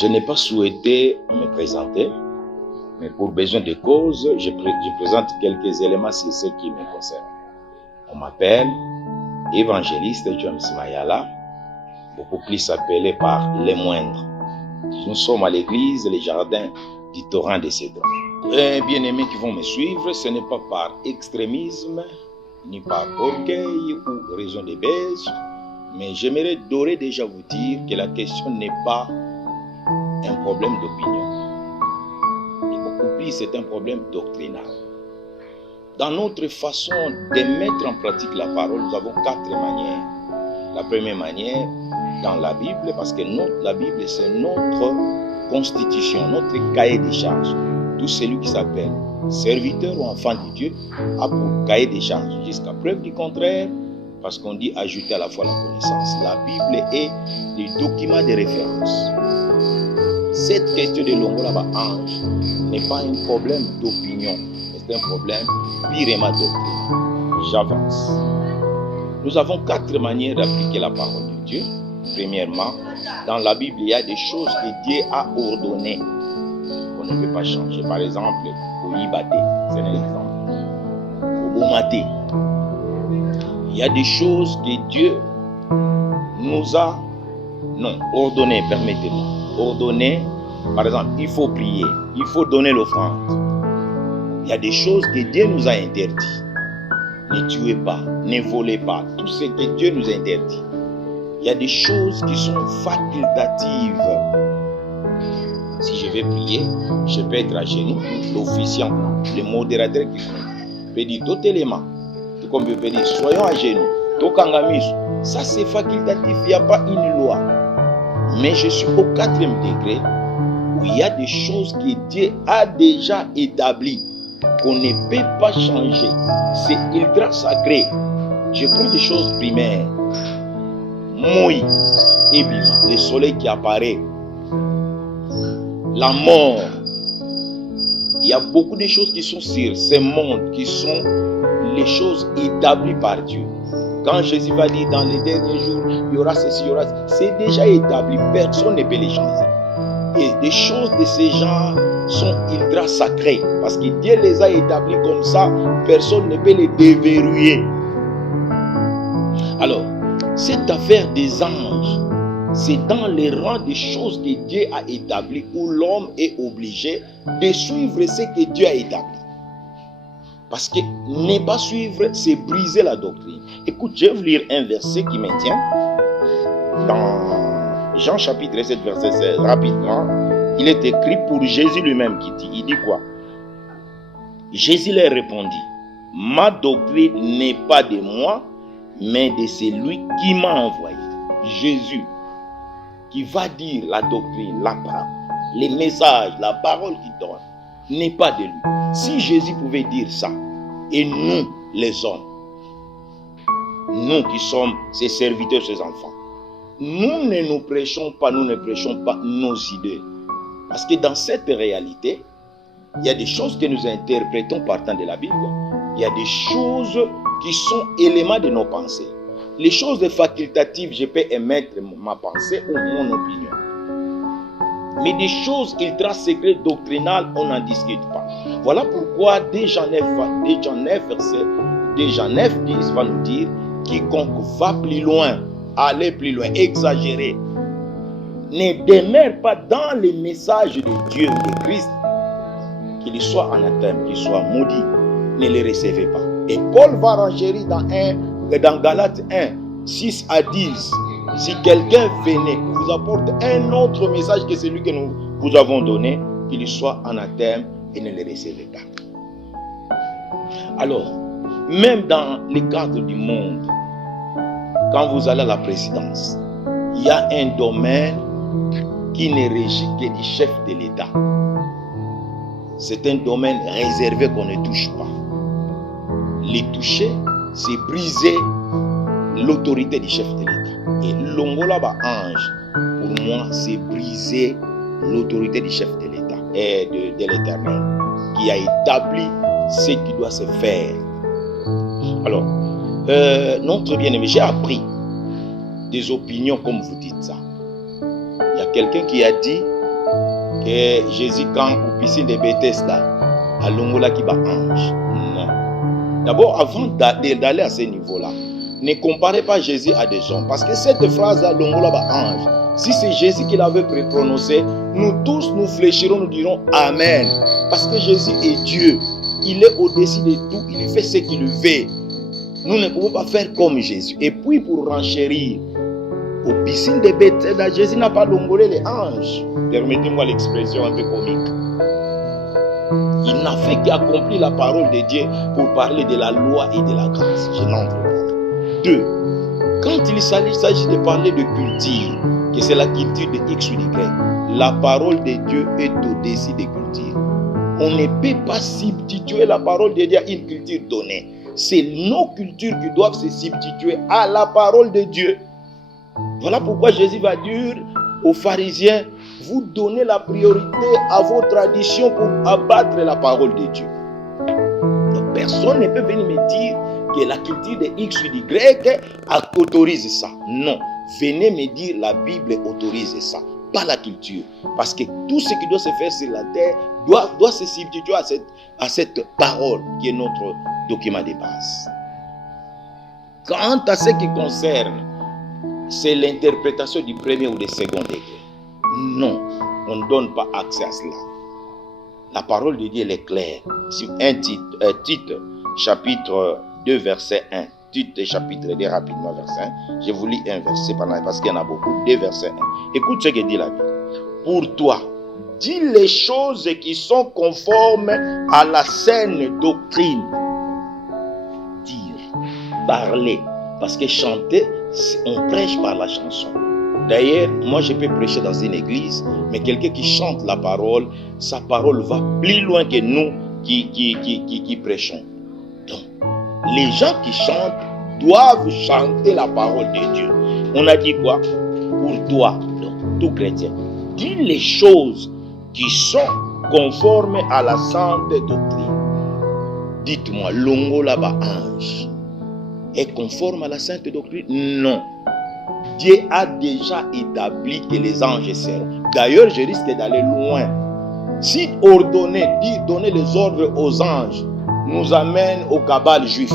Je n'ai pas souhaité me présenter, mais pour besoin de cause, je présente quelques éléments sur ce qui me concerne. On m'appelle évangéliste James Mayala, beaucoup plus appelé par les moindres. Nous sommes à l'église, les jardins du torrent de Cédron. Bien-aimés qui vont me suivre, ce n'est pas par extrémisme, ni par orgueil ou raison de baisse, mais j'aimerais d'ores et déjà vous dire que la question n'est pas un problème d'opinion. Et beaucoup plus, c'est un problème doctrinal. Dans notre façon de mettre en pratique la parole, nous avons 4 manières. La première manière, dans la Bible, parce que la Bible, c'est notre constitution, notre cahier des charges. Tout celui qui s'appelle serviteur ou enfant de Dieu a pour cahier des charges, jusqu'à preuve du contraire, parce qu'on dit ajouter à la fois la connaissance. La Bible est le document de référence. Cette question de Longolaba Ange n'est pas un problème d'opinion, c'est un problème purement doctrinal. J'avance. Nous avons 4 manières d'appliquer la parole de Dieu. Premièrement, dans la Bible, il y a des choses que Dieu a ordonnées qu'on ne peut pas changer. Par exemple, Oibate, c'est un exemple. Obomate. Il y a des choses que Dieu nous a ordonnées, permettez-moi. Ordonnées, par exemple, il faut prier, il faut donner l'offrande. Il y a des choses que Dieu nous a interdites. Ne tuez pas, ne volez pas, tout ce que Dieu nous a interdit. Il y a des choses qui sont facultatives. Si je vais prier, je peux être à genoux, l'officiant, le modérateur qui peut dire tout élément. Tout comme je peux dire, soyons à genoux, tout kangamis. Ça c'est facultatif, il n'y a pas une loi. Mais je suis au 4e degré où il y a des choses que Dieu a déjà établies, qu'on ne peut pas changer. C'est ultra sacré. Je prends des choses primaires. Moui, Ebima, le soleil qui apparaît, la mort. Il y a beaucoup de choses qui sont sur ce monde, qui sont les choses établies par Dieu. Quand Jésus va dire dans les derniers jours, il y aura ceci, il y aura ceci, c'est déjà établi, personne ne peut les changer. Et des choses de ce genre sont ultra sacrées, parce que Dieu les a établis comme ça, personne ne peut les déverrouiller. Alors, cette affaire des anges, c'est dans les rangs des choses que Dieu a établies, où l'homme est obligé de suivre ce que Dieu a établi. Parce que ne pas suivre, c'est briser la doctrine. Écoute, je vais vous lire un verset qui me tient. Dans Jean chapitre 7, verset 16, rapidement, il est écrit pour Jésus lui-même qui dit, il dit quoi? Jésus leur répondit, ma doctrine n'est pas de moi, mais de celui qui m'a envoyé. Jésus, qui va dire la doctrine, la parole, les messages, la parole qu'il donne, n'est pas de lui. Si Jésus pouvait dire ça, et nous, les hommes, nous qui sommes ses serviteurs, ses enfants, nous ne prêchons pas nos idées. Parce que dans cette réalité, il y a des choses que nous interprétons partant de la Bible. Il y a des choses qui sont éléments de nos pensées. Les choses facultatives, je peux émettre ma pensée ou mon opinion. Mais des choses ultra secrètes, doctrinales, on n'en discute pas. Voilà pourquoi dès Jean 9, 10 va nous dire, quiconque va plus loin, aller plus loin, exagérer, ne demeure pas dans les messages de Dieu, de Christ, qu'il soit anathème, qu'il soit maudit, ne les recevez pas. Et Paul va renchérir dans Galates 1, 6 à 10. Si quelqu'un venait, vous apporte un autre message que celui que nous vous avons donné, qu'il soit anathème et ne le recevez pas. Alors, même dans les cadres du monde, quand vous allez à la présidence, il y a un domaine qui ne régit que du chef de l'État. C'est un domaine réservé qu'on ne touche pas. Les toucher, c'est briser l'autorité du chef de l'État. Et Longolaba Ange, pour moi, c'est briser l'autorité du chef de l'État et de l'Éternel, qui a établi ce qui doit se faire. Alors, notre bien-aimé, j'ai appris des opinions comme vous dites ça. Il y a quelqu'un qui a dit Et Jésus, quand au piscine de Bethesda, à Longola qui bat ange. Non. D'abord, avant d'aller à ce niveau-là, ne comparez pas Jésus à des gens. Parce que cette phrase-là, Longola bat ange, si c'est Jésus qui l'avait prononcé, nous tous nous fléchirons, nous dirons Amen. Parce que Jésus est Dieu. Il est au-dessus de tout. Il fait ce qu'il veut. Nous ne pouvons pas faire comme Jésus. Et puis, pour renchérir, au piscine de Bethesda, Jésus n'a pas longolé les anges. Permettez-moi l'expression un peu comique. Il n'a fait qu'accomplir la parole de Dieu pour parler de la loi et de la grâce. Je n'entre pas. 2. Quand il s'agit de parler de culture, que c'est la culture de X ou de Y, la parole de Dieu est au-dessus des cultures. On ne peut pas substituer la parole de Dieu à une culture donnée. C'est nos cultures qui doivent se substituer à la parole de Dieu. Voilà pourquoi Jésus va dire aux pharisiens, vous donnez la priorité à vos traditions pour abattre la parole de Dieu. Donc personne ne peut venir me dire que la culture de X ou de Y autorise ça. Non, venez me dire la Bible autorise ça, pas la culture. Parce que tout ce qui doit se faire sur la terre doit se substituer à cette parole qui est notre document de base. Quant à ce qui concerne, c'est l'interprétation du premier ou du second degré. Non, on ne donne pas accès à cela. La parole de Dieu est claire. Sur Tite, chapitre 2, verset 1. Tite, chapitre 2, rapidement, verset 1. Je vous lis un verset parce qu'il y en a beaucoup. 2, verset 1. Écoute ce que dit la Bible. Pour toi, dis les choses qui sont conformes à la saine doctrine. Dire, parler. Parce que chanter, on prêche par la chanson. D'ailleurs, moi je peux prêcher dans une église, mais quelqu'un qui chante la parole, sa parole va plus loin que nous qui prêchons. Donc, les gens qui chantent doivent chanter la parole de Dieu. On a dit quoi? Pour toi, donc, tout chrétien, dis les choses qui sont conformes à la sainte doctrine. Dites-moi, Longola ba ange est conforme à la sainte doctrine? Non. Dieu a déjà établi que les anges seront. D'ailleurs, je risque d'aller loin. Si donner les ordres aux anges nous amène au cabal juif,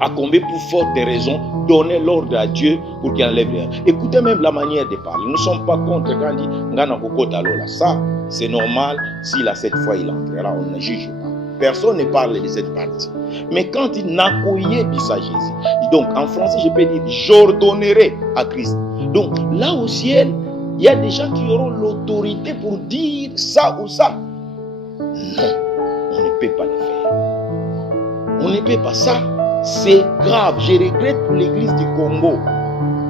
à combien pour forte raison donner l'ordre à Dieu pour qu'il enlève les anges? Écoutez même la manière de parler. Nous ne sommes pas contre quand il dit Ngana Kokota Lola. Ça, c'est normal. S'il a cette foi, il entrera. On ne juge pas. Personne ne parle de cette partie. Mais quand il n'accueillait pas Jésus, donc en français je peux dire j'ordonnerai à Christ. Donc là au ciel, il y a des gens qui auront l'autorité pour dire ça ou ça. Non, on ne peut pas le faire. On ne peut pas ça. C'est grave. Je regrette pour l'église du Congo.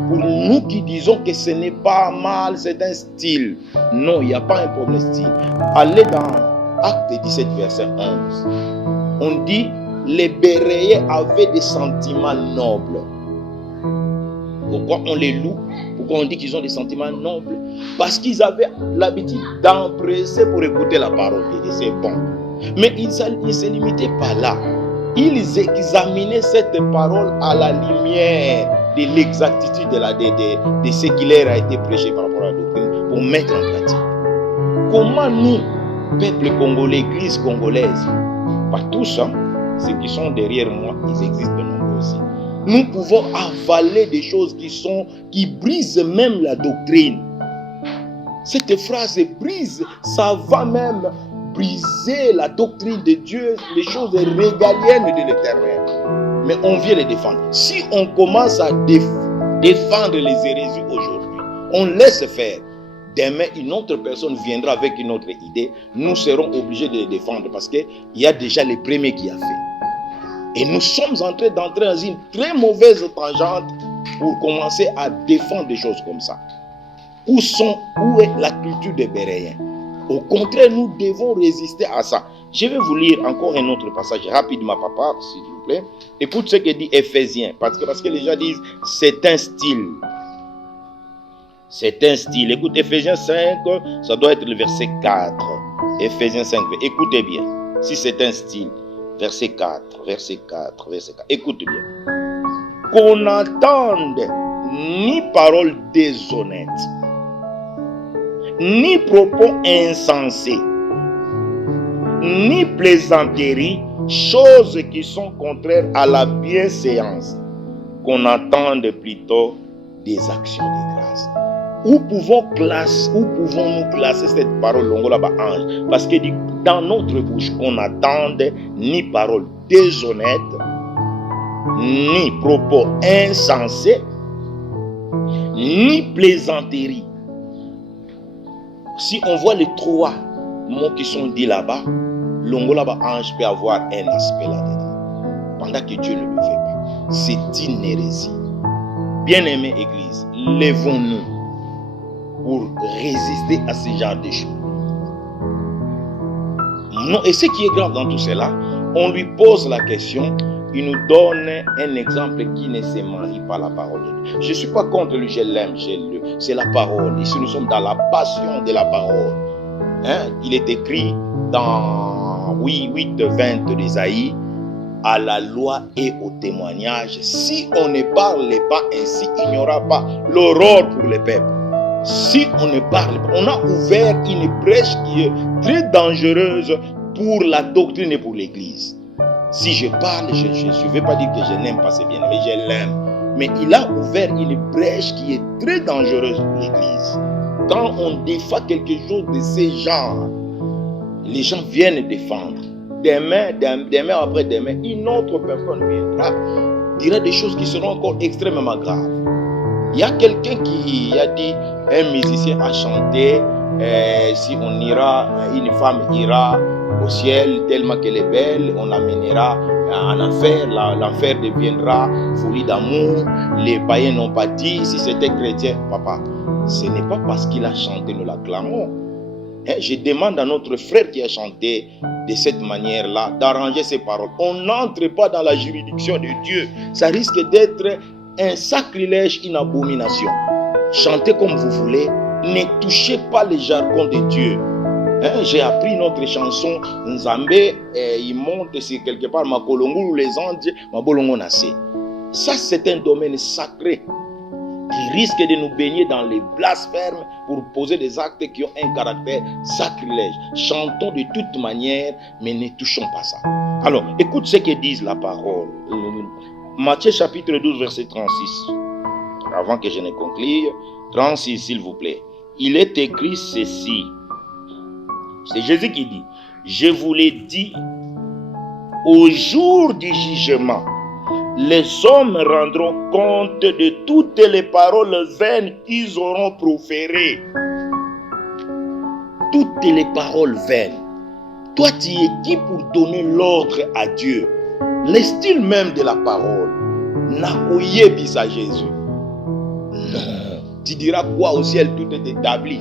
Pour nous qui disons que ce n'est pas mal, c'est un style. Non, il n'y a pas un problème de style. Allez dans Acte 17, verset 11. On dit, les Béréens avaient des sentiments nobles. Pourquoi on les loue? Pourquoi on dit qu'ils ont des sentiments nobles? Parce qu'ils avaient l'habitude d'empresser pour écouter la parole de Dieu. C'est bon. Mais ils ne se limitaient pas là. Ils examinaient cette parole à la lumière de l'exactitude de ce qui leur a été prêché par rapport à la doctrine pour mettre en pratique. Comment nous, peuple congolais, église congolaise, pas tous, hein, ceux qui sont derrière moi, ils existent nombreux aussi. Nous pouvons avaler des choses qui brisent même la doctrine. Cette phrase brise, ça va même briser la doctrine de Dieu, les choses régaliennes de l'Éternel. Mais on vient les défendre. Si on commence à défendre les hérésies aujourd'hui, on laisse faire. Demain, une autre personne viendra avec une autre idée. Nous serons obligés de les défendre parce qu'il y a déjà les premiers qui a fait. Et nous sommes en train d'entrer dans une très mauvaise tangente pour commencer à défendre des choses comme ça. Où est la culture des Béréens? Au contraire, nous devons résister à ça. Je vais vous lire encore un autre passage rapidement, papa, s'il vous plaît. Écoute ce que dit Éphésiens. Parce que les gens disent, c'est un style. C'est un style. Écoute, Éphésiens 5, ça doit être le verset 4. Éphésiens 5, écoutez bien. Si c'est un style, verset 4. Écoute bien. Qu'on n'entende ni parole déshonnête, ni propos insensés, ni plaisanteries, choses qui sont contraires à la bienséance, qu'on attende plutôt des actions de grâce. Où pouvons-nous classer cette parole Longolaba ange? Parce que dans notre bouche, qu'on n'attende ni paroles déshonnêtes, ni propos insensés, ni plaisanteries. Si on voit les trois mots qui sont dits là-bas, Longolaba ange peut avoir un aspect là-dedans, pendant que Dieu ne le fait pas. C'est une hérésie. Bien-aimée Église, lèvons-nous pour résister à ce genre de choses. Non, et ce qui est grave dans tout cela, on lui pose la question, il nous donne un exemple qui ne se marie pas à la parole de Dieu. Je ne suis pas contre lui, je l'aime, c'est la parole. Ici, nous sommes dans la passion de la parole. Il est écrit dans 8:20 d'Ésaïe, à la loi et au témoignage. Si on ne parle pas ainsi, il n'y aura pas l'aurore pour les peuples. Si on ne parle pas, on a ouvert une brèche qui est très dangereuse pour la doctrine et pour l'Église. Si je parle, je ne vais pas dire que je n'aime pas ces bien-aimés, mais je l'aime. Mais il a ouvert une brèche qui est très dangereuse pour l'Église. Quand on défend quelque chose de ce genre, les gens viennent défendre. Demain après demain, une autre personne viendra, dira des choses qui seront encore extrêmement graves. Il y a quelqu'un qui a dit, un musicien a chanté, si on ira, une femme ira au ciel tellement qu'elle est belle, on l'amènera en enfer, l'enfer deviendra folie d'amour, les païens n'ont pas dit, si c'était chrétien, papa, ce n'est pas parce qu'il a chanté, nous l'acclamons. Je demande à notre frère qui a chanté de cette manière-là d'arranger ses paroles. On n'entre pas dans la juridiction de Dieu. Ça risque d'être un sacrilège, une abomination. Chantez comme vous voulez. Ne touchez pas les jargons de Dieu. J'ai appris notre chanson Nzambe, il monte sur quelque part Makolongo, les anges, Mabolongo Nassé. Ça, c'est un domaine sacré qui risque de nous baigner dans les blasphèmes pour poser des actes qui ont un caractère sacrilège. Chantons de toute manière, mais ne touchons pas ça. Alors, écoute ce que dit la parole. Matthieu chapitre 12, verset 36. Avant que je ne conclue, 36 s'il vous plaît. Il est écrit ceci. C'est Jésus qui dit, je vous l'ai dit, au jour du jugement, les hommes rendront compte de toutes les paroles vaines qu'ils auront proférées. Toutes les paroles vaines. Toi, tu es qui pour donner l'ordre à Dieu? Le style même de la parole. Nakoyebi à Jésus. Non. Tu diras quoi? Au ciel, tout est établi.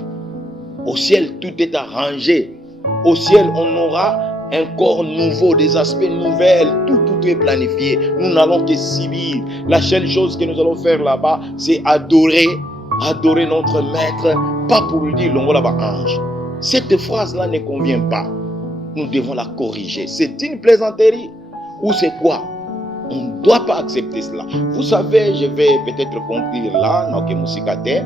Au ciel, tout est arrangé. Au ciel, on aura un corps nouveau, des aspects nouvelles, tout est planifié. Nous n'allons que subir. La seule chose que nous allons faire là-bas, c'est adorer notre maître, pas pour lui dire l'ongo là-bas ange. Cette phrase-là ne convient pas. Nous devons la corriger. C'est une plaisanterie ou c'est quoi? On ne doit pas accepter cela. Vous savez, je vais peut-être conclure là, Naoke Musikate.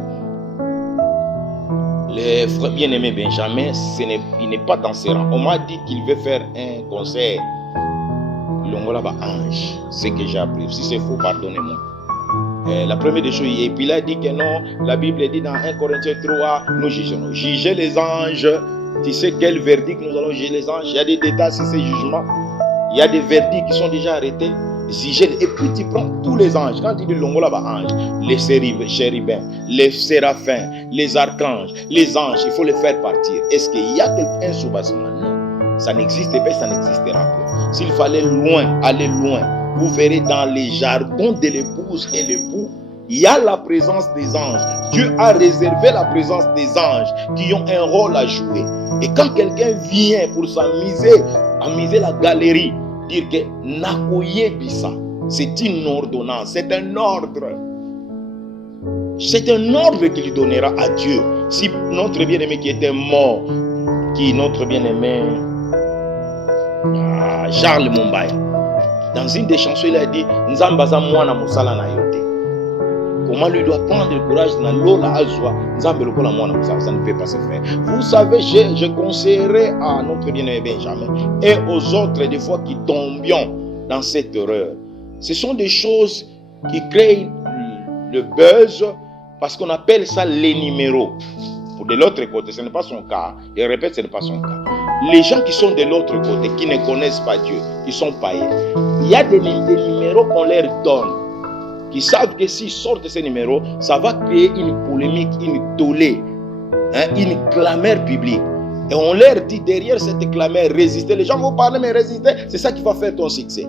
Le frère bien-aimé Benjamin, il n'est pas dans ses rangs. On m'a dit qu'il veut faire un concert. Longolaba ange. C'est ce que j'ai appris. Si c'est faux, pardonnez-moi. La première des choses, et puis il a dit que non, la Bible dit dans 1 Corinthiens 3, nous jugerons. Juger les anges, tu sais quel verdict nous allons juger les anges? Il y a des détails sur ces jugements. Il y a des verdicts qui sont déjà arrêtés. Et puis tu prends tous les anges. Quand tu dis Longolaba ange, les chérubins, les séraphins, les archanges, les anges, il faut les faire partir. Est-ce qu'il y a un soubassement? Non. Ça n'existe pas, ça n'existera plus. S'il fallait aller loin, vous verrez dans les jargons de l'épouse et l'époux, il y a la présence des anges. Dieu a réservé la présence des anges qui ont un rôle à jouer. Et quand quelqu'un vient pour amuser la galerie, dire que Nakoyebisa, c'est une ordonnance, c'est un ordre. C'est un ordre qu'il donnera à Dieu. Si notre bien-aimé qui était mort, notre bien-aimé Charles Mumbai, dans une des chansons, il a dit Nzambaza mwana musala na yote. Comment lui doit prendre le courage dans l'eau, la joie. Ça ne peut pas se faire. Vous savez, je conseillerais à notre bien-aimé Benjamin et aux autres des fois qui tombions dans cette erreur. Ce sont des choses qui créent le buzz parce qu'on appelle ça les numéros. Pour de l'autre côté, ce n'est pas son cas. Je répète, ce n'est pas son cas. Les gens qui sont de l'autre côté, qui ne connaissent pas Dieu, qui sont païens, il y a des numéros qu'on leur donne, qui savent que s'ils sortent de ces numéros, ça va créer une polémique, une tollée, une clameur publique. Et on leur dit derrière cette clameur, résister. Les gens vont parler, mais résister, c'est ça qui va faire ton succès.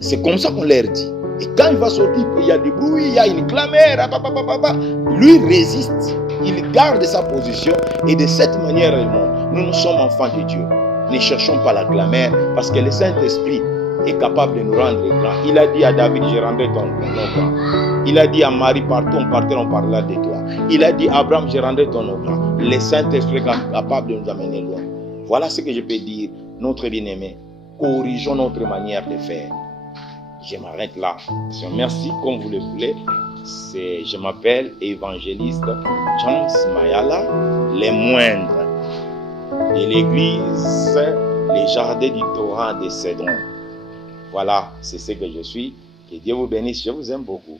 C'est comme ça qu'on leur dit. Et quand il va sortir, il y a du bruit, il y a une clameur, lui résiste. Il garde sa position et de cette manière, nous sommes enfants de Dieu. Ne cherchons pas la clameur parce que le Saint-Esprit est capable de nous rendre grands. Il a dit à David, je rendrai ton grand. Il a dit à Marie, partons, on parlera de toi. Il a dit à Abraham, je rendrai ton grand. Le Saint-Esprit est capable de nous amener loin. Voilà ce que je peux dire, notre bien-aimé. Corrigeons notre manière de faire. Je m'arrête là. Merci comme vous le voulez. Je m'appelle évangéliste James Mayala, les moindres de l'église, les jardins du Torrent de Cédron. Voilà, c'est ce que je suis. Que Dieu vous bénisse, je vous aime beaucoup.